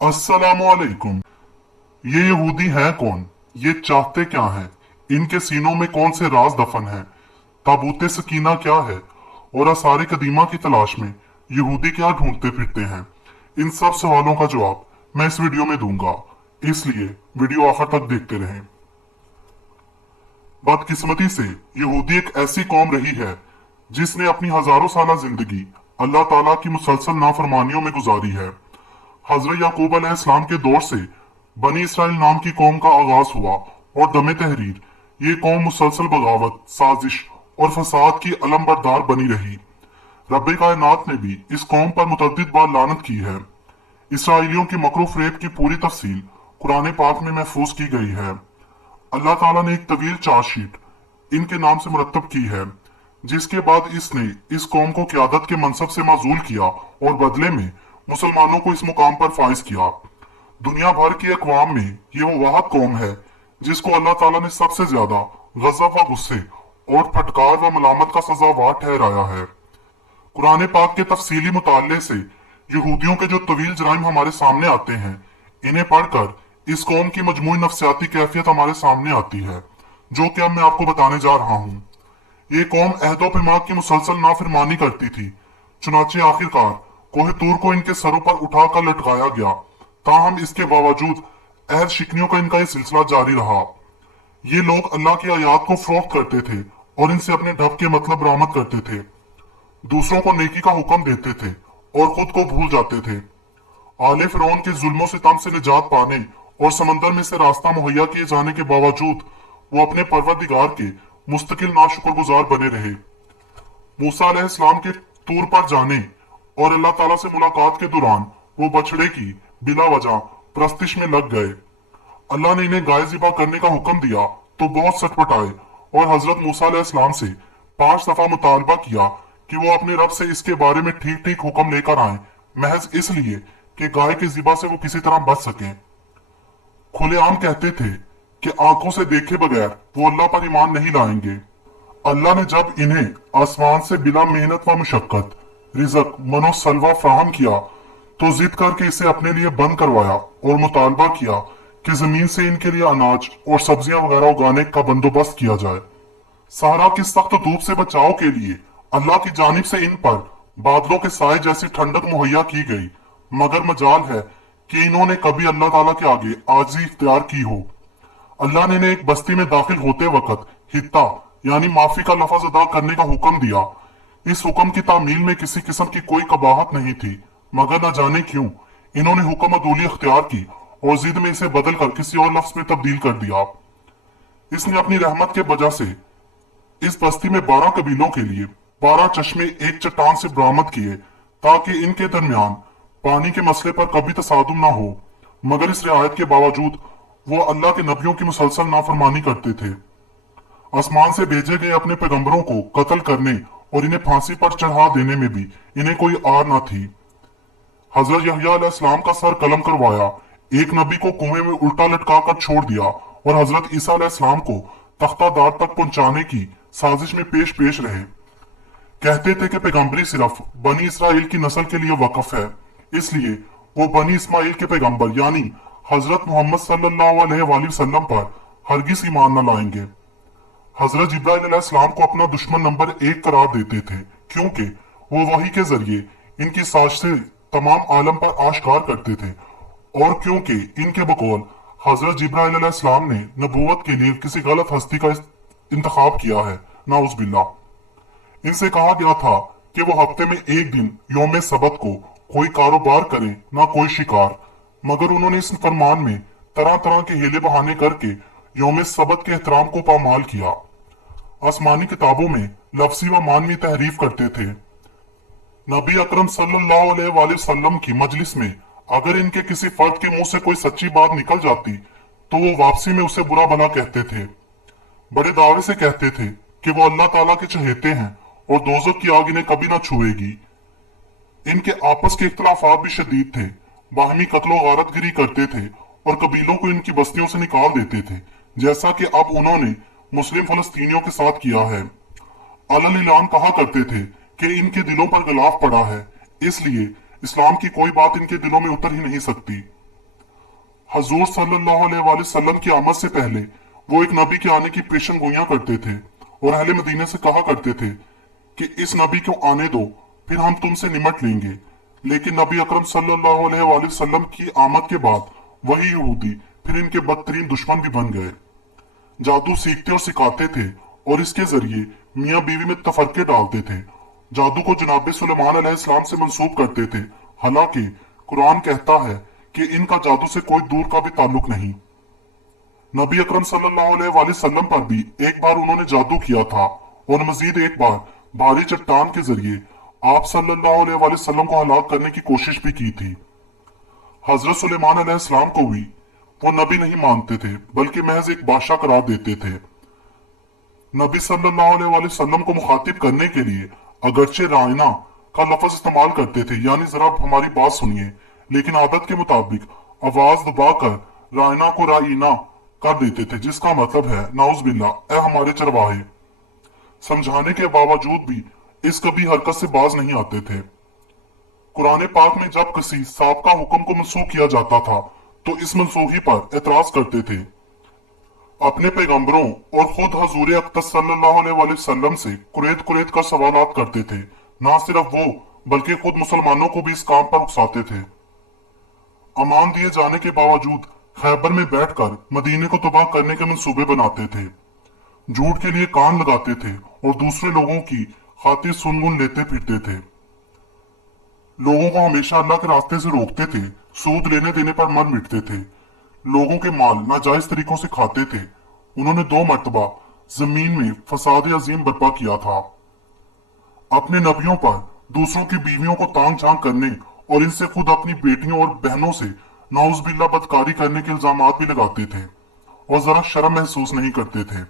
अस्सलामुअलैकुम। ये यहूदी हैं कौन? ये चाहते क्या हैं? इनके सीनों में कौन से राज दफन हैं? ताबूत सकीना क्या है? और आसार कदीमा की तलाश में यहूदी क्या ढूंढते फिरते हैं? इन सब सवालों का जवाब मैं इस वीडियो में दूंगा, इसलिए वीडियो आखिर तक देखते रहें। बदकिस्मती से यहूदी एक ऐसी कौम रही है जिसने अपनी हजारों साल जिंदगी अल्लाह ताला की मुसलसल नाफरमानियों में गुजारी है। हजरत याकूब अलैहिस्सलाम के दौर से बनी इसराइल नाम की कौम का आगाज हुआ और दमे तहरीर ये कौम मुसलसल बगावत, साजिश और फसाद की अलमबरदार बनी रही। रब्बे कायनात ने भी इस कौम पर मुतअद्दिद बार लानत की है। इसराइलियों की मकरो फरेब की पूरी तफसील कुरान पाक में महफूज की गई है। अल्लाह ताला ने एक तवील चार्जशीट इनके नाम से मुरतब की है, जिसके बाद इसने इस कौम को क़यादत के मनसब से माजूल किया और बदले में मुसलमानों को इस मुकाम पर फाइज किया। दुनिया भर की अक़वाम में ये वो वाहद कौम है जिसको अल्लाह ताला ने सबसे ज्यादा गज़ब व गुस्से और फटकार व मलामत का सजावार ठहराया है। कुरान पाक के तफसीली मुताले से यहूदियों के जो तवील जराइम हमारे सामने आते हैं, इन्हें पढ़कर इस कौम की मजमूई नफ्सियाती कैफियत हमारे सामने आती है, जो कि अब मैं आपको बताने जा रहा हूँ। ये कौम अहदो पैमाक की मुसलसल नाफरमानी करती थी। चुनाचे आखिरकार कोहे तूर को इनके सरों पर उठाकर लटकाया गया। ताहम इसके बावजूद अहद शिकनियों का इनका ये सिलसिला जारी रहा। ये लोग अल्लाह की आयात को फरोख्त करते थे और इनसे अपने ढब के मतलब बरामद करते थे। दूसरों को नेकी का हुक्म देते थे और खुद को भूल जाते थे। आले फिरौन के जुल्मों सितम से निजात पाने और समंदर में से रास्ता मुहैया किए जाने के बावजूद वो अपने परवरदिगार के मुस्तकिल नाशुक्रगुजार बने रहे। मूसा अलैहिस्सलाम के तूर पर जाने और अल्लाह ताला से मुलाकात के दौरान वो बछड़े की बिला वजह प्रस्तिश में लग गए। अल्लाह ने इन्हें गाय ज़िबा करने का हुक्म दिया तो बहुत सटपटाए और हजरत मूसा अलैहिस्सलाम से 5 दफा मुतालबा किया कि वो अपने रब से इसके बारे में ठीक ठीक हुक्म लेकर आए, महज इसलिए कि गाय के ज़िबा से वो किसी तरह बच सकें। खुलेआम कहते थे कि आंखों से देखे बगैर वो अल्लाह पर ईमान नहीं लाएंगे। अल्लाह ने जब इन्हें आसमान से बिला मेहनत व मुशक्कत रिजक मनो सलवा फराहम किया तो जिद करके इसे अपने लिए बंद करवाया और मुतालबा किया कि जमीन से इनके लिए अनाज और सब्जियां वगैरह उगाने का बंदोबस्त किया जाए। सहारा की सख्त धूप से बचाव के लिए अल्लाह की जानिब से इन पर बादलों के साए जैसी ठंडक मुहैया की गई, मगर मजाल है कि इन्होंने कभी अल्लाह ताला के आगे आजिज़ी इख्तियार की हो। अल्लाह ने एक बस्ती में दाखिल होते वक्त हित्ता यानी माफी का लफ्ज अदा करने का हुक्म दिया। इस हुक्म की तामील में किसी किस्म की कोई कबाहत नहीं थी, मगर न जाने क्यों इन्होंने हुक्म अदूली इख्तियार की और जिद में इसे बदल कर किसी और लफ्ज में तब्दील कर दिया। इसने अपनी रहमत के वजह से इस बस्ती में 12 कबीलों के लिए 12 चश्मे एक चट्टान से बरामद किए ताकि इनके दरमियान पानी के मसले पर कभी तसादुम ना हो। मगर इस रियायत के बावजूद वो अल्लाह के नबियों की मुसलसल नाफरमानी करते थे। आसमान से भेजे गए अपने पैगंबरों को कत्ल करने और इन्हें फांसी पर चढ़ा देने में भी इन्हें कोई आर न थी। हजरत यहया अलैहिस्सलाम का सर कलम करवाया, एक नबी को कुएं में उल्टा लटका कर छोड़ दिया और हजरत ईसा अलैहिस्सलाम को तख्तादार तक पहुंचाने की साजिश में पेश पेश रहे। कहते थे कि पैगंबरी सिर्फ बनी इसराइल की नस्ल के लिए वक्फ है, इसलिए वो बनी इस्माइल के पैगंबर यानी हजरत मोहम्मद सल्लल्लाहु अलैहि वसल्लम पर हरगिज ईमान न लाएंगे। हजरत जिब्राइल अलैहिस्सलाम को अपना दुश्मन नंबर 1 करार देते थे, क्योंकि वो वही के जरिए इनकी साजिशें तमाम आलम पर आश्कार करते थे और क्योंकि इनके बकौल हजरत जिब्राइल अलैहिस्सलाम ने नबूवत के लिए किसी गलत हस्ती का इंतखाब किया है, नाउज़ बिल्लाह। इनसे कहा गया था कि वो हफ्ते में एक दिन यौम सबत को कोई कारोबार करें ना कोई शिकार, मगर उन्होंने इस फरमान में तरह तरह के हीले बहाने करके यौम सबत के एहतराम को पामाल किया। आसमानी किताबों में लफ्जी व मानवी तहरीफ करते थे। नबी अकरम सल्लल्लाहु अलैहि वसल्लम की मजलिस में अगर इनके किसी फर्द के मुंह से कोई सच्ची बात निकल जाती तो वो वापसी में उसे बुरा भला कहते थे। बड़े दावे से कहते थे कि वो अल्लाह ताला के चहेते हैं और दोज़ख की आग इन्हें कभी ना छुएगी। इनके आपस के इख्तलाफात भी शदीद थे, बाहमी कत्लो गारतगिरी करते थे और कबीलों को इनकी बस्तियों से निकाल देते थे, जैसा कि अब उन्होंने मुस्लिम फलस्तीनियों के साथ किया है। अलल इलान कहा करते थे कि इनके दिलों पर गिलाफ पड़ा है, इसलिए इस्लाम की कोई बात इनके दिलों में उतर ही नहीं सकती। हजूर सल्लल्लाहु अलैहि वसल्लम की आमद से पहले वो एक नबी के आने की पेशन गोइयां करते थे और अहले मदीने से कहा करते थे कि इस नबी को आने दो, फिर हम तुमसे निमट लेंगे। लेकिन नबी अकरम सल्लल्लाहु अलैहि वसल्लम की आमद के बाद वही यहूदी फिर इनके बदतरीन दुश्मन भी बन गए। जादू सीखते और सिखाते थे और इसके जरिए मियाँ बीवी में तफरके डालते थे। जादू को जनाब सुलेमान अलैहिस्सलाम से मंसूब करते थे, हालांकि कुरान कहता है कि इनका जादू से कोई दूर का भी ताल्लुक नहीं। नबी अकरम सल्लल्लाहु अलैहि वसल्लम पर भी एक बार उन्होंने जादू किया था और मजीद एक बार भारी चट्टान के जरिए आप सल्लल्लाहु अलैहि वसल्लम को हलाक करने की कोशिश भी की थी। हजरत सुलेमान अलैहिस्सलाम को भी वो नबी नहीं मानते थे, बल्कि महज एक बादशाह करार देते थे। नबी सल्लल्लाहु अलैहि वसल्लम को मुखातिब करने के लिए अगरचे रायना का लफ्ज इस्तेमाल करते थे, यानी जरा हमारी बात सुनिए, लेकिन आदत के मुताबिक आवाज दबाकर रायना को राइना कर देते थे, जिसका मतलब है नाउज बिल्ला, ए हमारे चरवाहे। समझाने के बावजूद भी इस कभी हरकत से बाज नहीं आते थे। कुरान पाक में जब किसी साबका हुक्म को मनसूख किया जाता था तो इस मनसूखी पर एतराज करते थे। अपने पैगंबरों और खुद हजूर अक़दस सल्लल्लाहु अलैहि वसल्लम से कुरेद कुरेद कर सवालात करते थे। ना सिर्फ वो बल्कि खुद मुसलमानों को भी इस काम पर उकसाते थे। अमान दिए जाने के बावजूद खैबर में बैठकर मदीने को तबाह करने के मंसूबे बनाते थे। झूठ के लिए कान लगाते थे और दूसरे लोगों की खातिर सुनगुन लेते फिरते थे। लोगों को हमेशा अल्लाह के रास्ते से रोकते थे, सूद लेने देने पर मर मिटते थे, लोगों के माल नाजायज तरीकों से खाते थे। उन्होंने 2 मरतबा जमीन में फसाद अजीम बर्पा किया था। अपने नबियों पर दूसरों की बीवियों को तांग झांग करने और इनसे खुद अपनी बेटियों और बहनों से नाउज बिल्ला बदकारी करने के इल्जाम भी लगाते थे और जरा शर्म महसूस नहीं करते थे।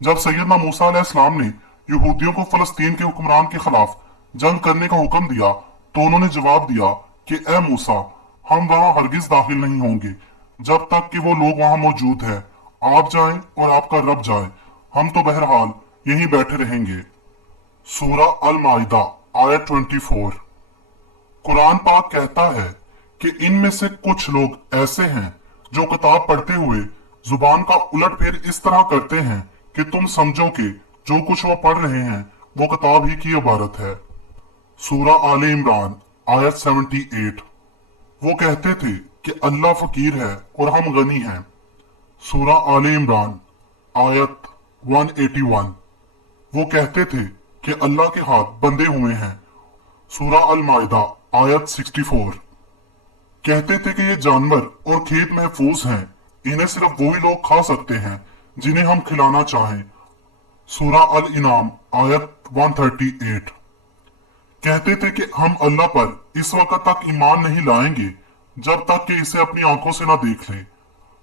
जब सैयदना मूसा अलैहिस्सलाम ने यहूदियों को फलस्तीन के हुक्मरान के खिलाफ जंग करने का हुक्म दिया तो उन्होंने जवाब दिया कि ए मूसा, हम वहां हरगिज दाखिल नहीं होंगे जब तक कि वो लोग वहां मौजूद है। आप जाएं और आपका रब जाए, हम तो बहरहाल यहीं बैठे रहेंगे। सूरा अल माइदा आयत 24। कुरान पाक कहता है कि इनमें से कुछ लोग ऐसे हैं जो किताब पढ़ते हुए जुबान का उलट फेर इस तरह करते हैं कि तुम समझो कि जो कुछ वो पढ़ रहे हैं वो किताब ही की इबारत है। सूरा आले इमरान आयत 78। वो कहते थे कि अल्लाह फकीर है और हम गनी हैं। सूरा आले इमरान आयत 181। वो कहते थे कि अल्लाह के हाथ बंधे हुए हैं। सूरा अल माइदा आयत 64। कहते थे कि ये जानवर और खेत महफूज हैं, इन्हें सिर्फ वही लोग खा सकते हैं जिन्हें हम खिलाना चाहें। सूरा अल इनाम आयत 138। कहते थे कि हम अल्लाह पर इस वक्त तक ईमान नहीं लाएंगे जब तक कि इसे अपनी आंखों से ना देख लें।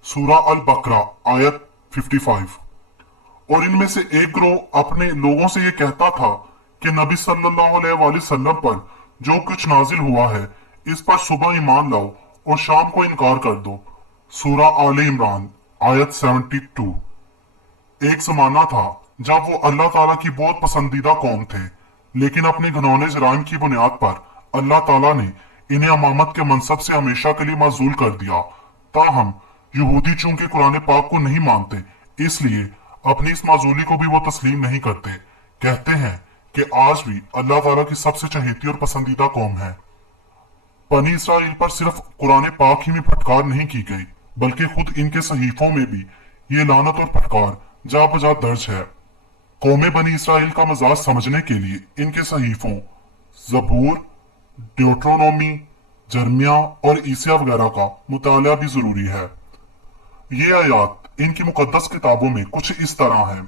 सूरा अल बकरा आयत 55। और इनमें से एक ग्रोह अपने लोगों से ये कहता था कि नबी सल्लल्लाहु अलैहि वसल्लम पर जो कुछ नाजिल हुआ है इस पर सुबह ईमान लाओ और शाम को इनकार कर दो। सूरा आले इमरान आयत 72। एक जमाना था जब वो अल्लाह ताला की बहुत पसंदीदा कौम थे, लेकिन अपने घनौने जराइम की बुनियाद पर अल्लाह ताला ने इन्हें अमामत के मनसब से हमेशा के लिए माजूल कर दिया। ताहम यहूदी चूंकि कुरान पाक को नहीं मानते, इसलिए अपनी इस माजूली को भी वो तस्लीम नहीं करते। कहते हैं कि आज भी अल्लाह ताला की सबसे चहेती और पसंदीदा कौम है। बनी इसराइल पर सिर्फ कुरान पाक ही में फटकार नहीं की गई, बल्कि खुद इनके सहीफों में भी ये लानत और फटकार जा बजा दर्ज है। कौमे बनी इसराइल का मजाज समझने के लिए इनके सहीफों जबूर, ड्यूट्रोनोमी, जर्मिया और ईसा वगैरह का मुताला भी जरूरी है। ये आयात इनकी मुकद्दस किताबों में कुछ इस तरह है।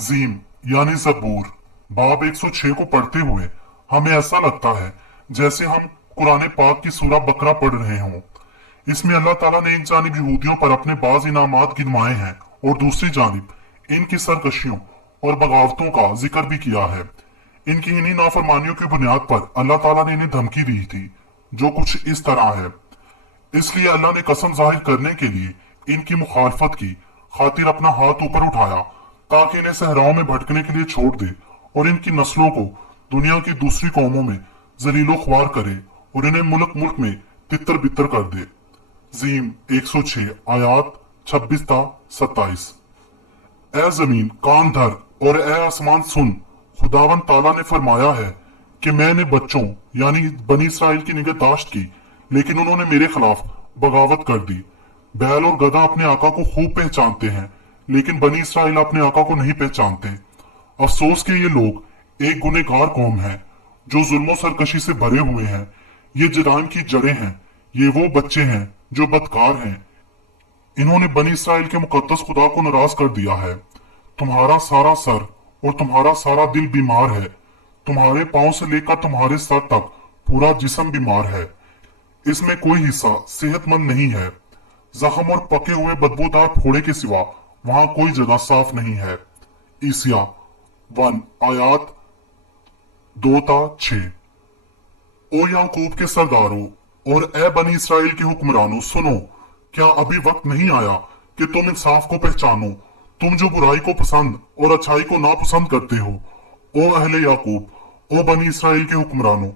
जीम यानी जबूर बाब 106 को पढ़ते हुए हमें ऐसा लगता है जैसे हम कुरान पाक की सूरा बकरा पढ़ रहे हों। इसमें अल्लाह ताला ने एक जानिब यहूदियों पर अपने बाज इनामात गिनवाए हैं और दूसरी जानिब इनकी सरकशियों और बगावतों का जिक्र भी किया है। इनकी इन्हीं नाफरमानियों की बुनियाद पर अल्लाह ताला ने इन्हें धमकी दी थी, जो कुछ इस तरह है। इसलिए अल्लाह ने कसम जाहिर करने के लिए इनकी मुखालफत की खातिर अपना हाथ ऊपर उठाया ताकि इन्हें सहराओं में भटकने के लिए छोड़ दे और इनकी नस्लों को दुनिया की दूसरी कौमों में जलीलो ख्वार करे और इन्हें मुल्क मुल्क में तितर बितर कर दे। जीम 106 आयात 26 ता 27। ए जमीन कान धर और ए आसमान सुन, खुदावन ताला ने फरमाया है कि मैंने बच्चों यानी बनी इसराइल की निगहदाश्त की, लेकिन उन्होंने मेरे खिलाफ बगावत कर दी। बैल और गधा अपने आका को खूब पहचानते हैं, लेकिन बनी इसराइल अपने आका को नहीं पहचानते। अफसोस के ये लोग एक गुनहगार कौम है जो जुल्मों सरकशी से भरे हुए हैं। ये जराइम की जड़ें हैं। ये वो बच्चे हैं जो बदकार हैं। इन्होंने बनी इसराइल के मुकद्दस खुदा को नाराज कर दिया है। तुम्हारा सारा सर और तुम्हारा सारा दिल बीमार है। तुम्हारे पांव से लेकर तुम्हारे सर तक पूरा जिस्म बीमार है। इसमें कोई हिस्सा सेहतमंद नहीं है। जख्म और पके हुए बदबूदार फोड़े के सिवा वहां कोई जगह साफ नहीं है। ईसिया 1 आयात 2 ता 6। ओ याकूब के सरदारों और ए बनी इसराइल के हुक्मरानों, सुनो, क्या अभी वक्त नहीं आया कि तुम इंसाफ को पहचानो, तुम जो बुराई को पसंद और अच्छाई को नापसंद करते हो। ओ अहले याकूब, ओ बनी इसराइल के हुक्मरानों,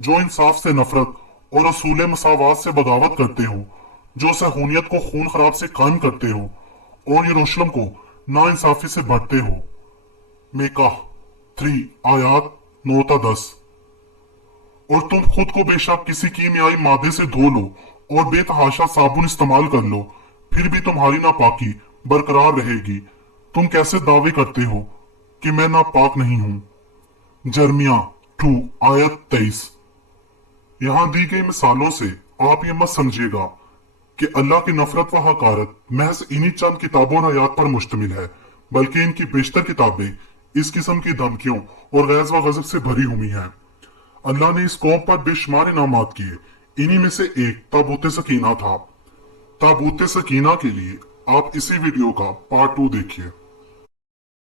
जो इंसाफ से नफरत और असूल मसावात से बगावत करते हो, जो सहूनियत को खून खराब से कायम करते हो और यरूशलेम को ना इंसाफी से बढ़ते हो। मेका 3 आयात 9 ता 10। और तुम खुद को बेशक किसी कीमियाई मादे से धो लो और बेतहाशा साबुन इस्तेमाल कर लो, फिर भी तुम्हारी नापाकी बरकरार रहेगी। तुम कैसे दावे करते हो कि मैं नापाक नहीं हूं। जर्मिया 2 आयत 23। यहां दी गई मिसालों से आप ये मत समझिएगा कि अल्लाह की नफरत व हकारत महज इन्हीं चंद किताबों और आयात पर मुश्तमिल है, बल्कि इनकी बेशतर किताबें इस किस्म की धमकियों और गैज़ व गज़ब से भरी हुई हैं। अल्लाह ने इस कौम पर बेशुमार इनामात किए। इन्हीं में से एक ताबूत सकीना था। ताबूत सकीना के लिए आप इसी वीडियो का पार्ट 2 देखिए।